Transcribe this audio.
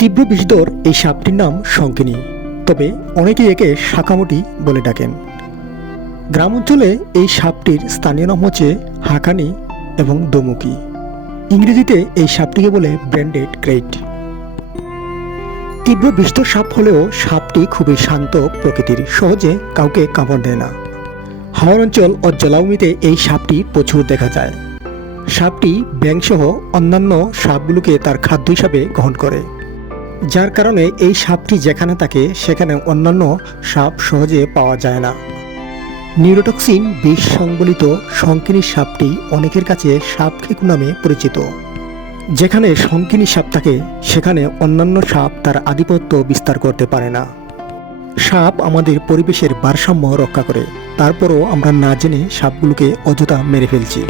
তীব্র বিষধর এই সাপটির নাম শঙ্কিনী। তবে অনেকেই একে শাকামুটি বলে ডাকেন। গ্রাম অঞ্চলে এই সাপটির স্থানীয় নাম হচ্ছে হাকানি এবং দমুকি ইংরেজিতে এই সাপটিকে বলে ব্র্যান্ডেড ক্রেট তীব্র বিষধর সাপ হলেও সাপটি খুবই শান্ত প্রকৃতির, সহজে কাউকে কামড় দেয় না। হাওয়ার অঞ্চল ও জলাভূমিতে এই সাপটি প্রচুর দেখা যায়। সাপটি ব্যাংসহ অন্যান্য সাপগুলোকে তার খাদ্য হিসাবে গ্রহণ করে। যার কারণে এই সাপটি যেখানে থাকে, সেখানে অন্যান্য সাপ সহজে পাওয়া যায় না। নিউরোটক্সিন বিষ সংবলিত শঙ্কিনী সাপটি অনেকের কাছে সাপ খেকু নামে পরিচিত। যেখানে শঙ্কিনী সাপ থাকে, সেখানে অন্যান্য সাপ তার আধিপত্য বিস্তার করতে পারে না। সাপ আমাদের পরিবেশের ভারসাম্য রক্ষা করে, তারপরও আমরা না জেনে সাপগুলোকে অযথা মেরে ফেলছি।